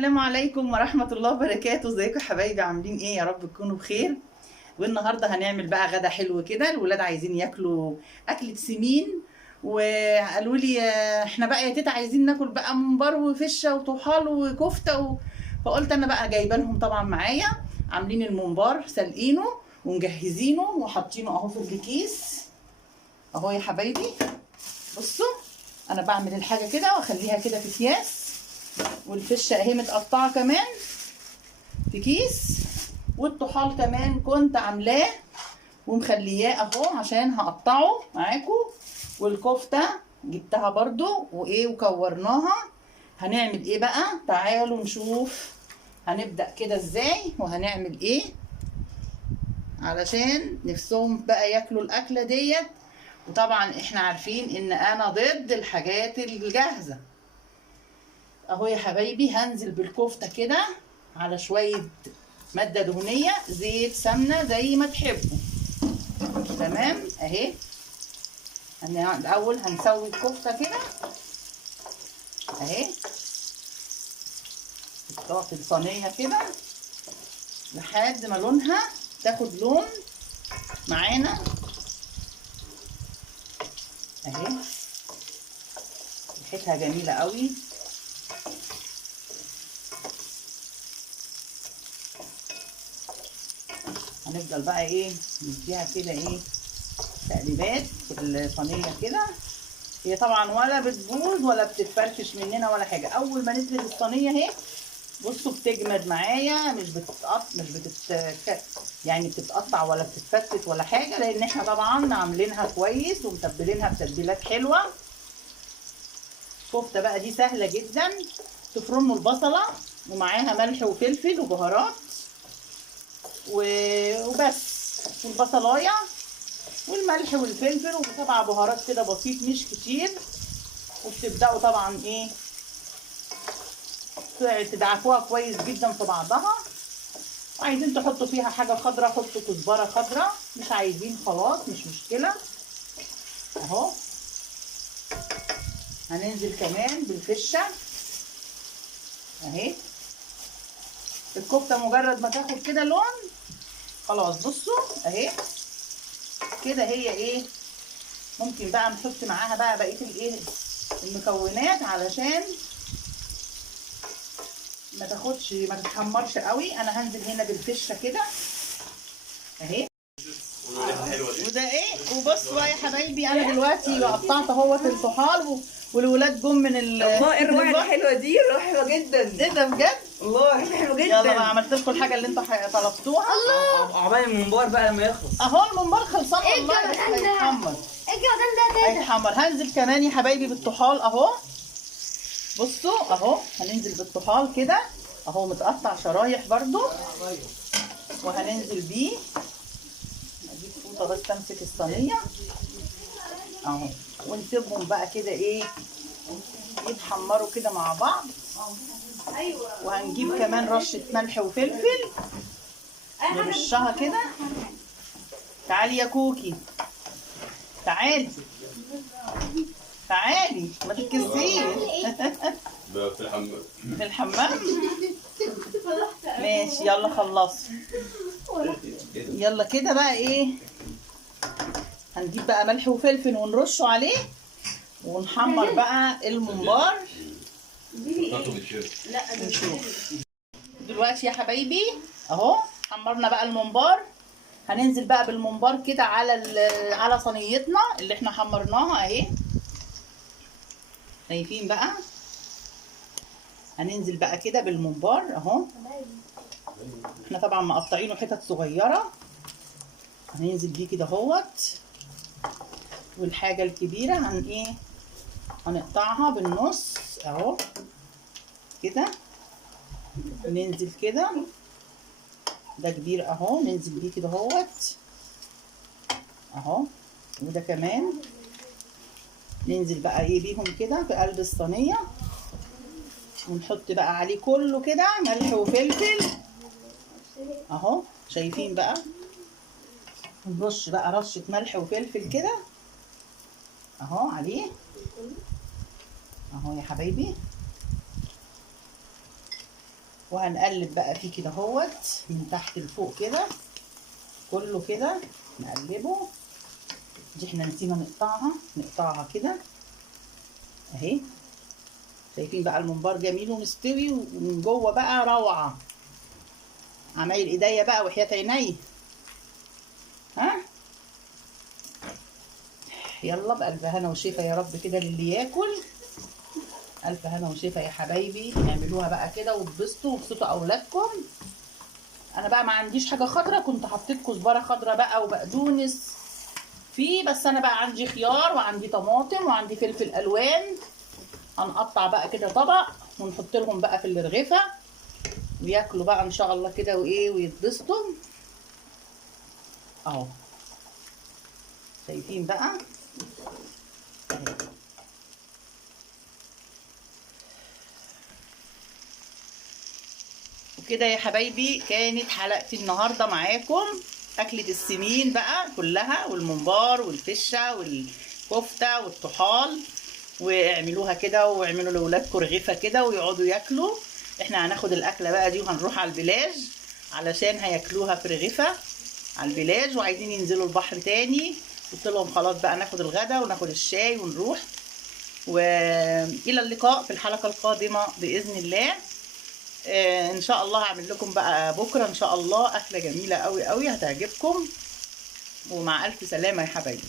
السلام عليكم ورحمة الله وبركاته. ازيكم يا حبايبي؟ عاملين ايه؟ يا رب تكونوا بخير. والنهارده هنعمل بقى غدا حلو كده. الولاد عايزين ياكلوا أكلة سمين، وقالوا لي احنا بقى يا تيتا عايزين ناكل بقى ممبار وفشة وطحال وكفتة فقلت انا بقى جايبه لهم طبعا معايا. عاملين الممبار سلقينه ومجهزينه وحاطينه اهو في الكيس اهو يا حبايبي. بصوا انا بعمل الحاجه كده واخليها كده في اكياس، والفشه اهي متقطعه كمان في كيس، والطحال كمان كنت عاملاه ومخلياه اهو عشان هقطعه معاكم، والكفته جبتها برضو وايه وكورناها. هنعمل ايه بقى؟ تعالوا نشوف هنبدأ كده ازاي وهنعمل ايه علشان نفسهم بقى ياكلوا الاكله ديت. وطبعا احنا عارفين ان انا ضد الحاجات الجاهزه. اهو يا حبايبي هنزل بالكفته كده على شويه ماده دهنيه، زيت سمنه زي ما تحبوا. تمام اهي. الاول هنسوي الكفته كده اهي في الصينيه كده لحد ما لونها تاخد لون معانا اهي. ريحتها جميله قوي. هنفضل بقى ايه نديها كده ايه تقليبات في الصينيه كده. هي طبعا ولا بتبوظ ولا بتتفركش مننا ولا حاجه. اول ما نزلت الصينيه اهي بصوا بتجمد معايا، مش يعني بتتقطع ولا بتتفتت ولا حاجه، لان احنا طبعا عاملينها كويس ومتبلينها بتتبيلات حلوه. الكفته بقى دي سهله جدا. تفرموا البصله ومعاها ملح وفلفل وبهارات وبس، والبصلايه والملح والفلفل وطبعا بهارات كده بسيط مش كتير. وبتبداوا طبعا ايه تدعكوها كويس جدا في بعضها. وعايزين تحطوا فيها حاجه خضراء حطوا كزبره خضراء، مش عايزين خلاص مش مشكله. اهو هننزل كمان بالفشه اهي. الكفته مجرد ما تاخد كده لون خلاص بصوا اهي كده هي ايه. ممكن بقى نحط معاها بقى بقيه الايه المكونات علشان ما تاخدش ما تتحمرش قوي. انا هنزل هنا بالفشه كده اهي. وده ايه. وبصوا بقى يا حبايبي انا دلوقتي قطعت اهوت الطحال والولاد جم من الله ايه الريحه الحلوه دي؟ ريحه حلوه جدا. ايه ده بجد؟ الله ريحه حلوه جدا. يلا بقى عملت لكم الحاجه اللي انتوا طلبتوها. الله عقبال الممبار بقى لما يخلص. اهو الممبار خلصان والله بس هيتحمر. هيتحمر. هنزل كمان يا حبايبي بالطحال اهو. بصوا اهو هننزل بالطحال كده اهو متقطع شرايح برضو، وهننزل بيه. اجيب فوطه بس امسك الصينيه اهو، ونسيبهم بقى كده ايه يتحمروا كده مع بعض. وهنجيب كمان رشه ملح وفلفل نرشها كده. تعالي يا كوكي تعالي تعالي ما تتكسيش. في الحمام. في الحمام ماشي. يلا خلصوا. يلا كده بقى ايه هنجيب بقى ملح وفلفل ونرشه عليه ونحمر بقى الممبار. لا نشوف دلوقتي يا حبايبي اهو حمرنا بقى الممبار. هننزل بقى بالممبار كده على صينيتنا اللي احنا حمرناها اهي. شايفين بقى؟ هننزل بقى كده بالممبار اهو. احنا طبعا مقطعينه حتت صغيره. هننزل بيه كده اهوت. والحاجه الكبيره هنقطعها بالنص اهو كده. ننزل كده ده كبير اهو ننزل بيه كده اهوت اهو. وده كمان ننزل بقى ايه بيهم كده في قلب الصينيه، ونحط بقى عليه كله كده ملح وفلفل اهو. شايفين بقى؟ نرش بقى رشه ملح وفلفل كده اهو عليه اهو يا حبايبي. وهنقلب بقى فيه كده اهوت من تحت لفوق كده كله كده نقلبه. دي احنا نسينا نقطعها كده اهي. شايفين بقى الممبار جميل ومستوي ومن جوه بقى روعه. عمايل ايديا بقى وحياة عيني. ها يلا بألف هنا وشفا يا رب كده للي ياكل. ألف هنا وشفا يا حبايبي. اعملوها بقى كده واتبسطوا وابسطوا أولادكم. أنا بقى ما عنديش حاجة خضرا، كنت حطيت كزبرة خضرا بقى وبقدونس فيه، بس أنا بقى عندي خيار وعندي طماطم وعندي فلفل ألوان. هنقطع بقى كده طبق ونحط لهم بقى في الرغيفة وياكلوا بقى إن شاء الله كده وإيه ويتبسطوا أهو. شايفين بقى وكده يا حبايبي. كانت حلقتي النهارده معاكم اكله السمين بقى كلها، والممبار والفشه والكفته والطحال. واعملوها كده واعملوا لاولادكم رغيفه كده ويقعدوا ياكلوا. احنا هناخد الاكله بقى دي وهنروح على البلاج علشان هياكلوها في رغيفه على البلاج، وعايزين ينزلوا البحر تاني. قلت لهم خلاص بقى ناخد الغدا وناخد الشاي ونروح. والى اللقاء في الحلقه القادمه باذن الله. ان شاء الله هعمل لكم بقى بكره ان شاء الله اكله جميله قوي قوي هتعجبكم. ومع الف سلامه يا حبايبي.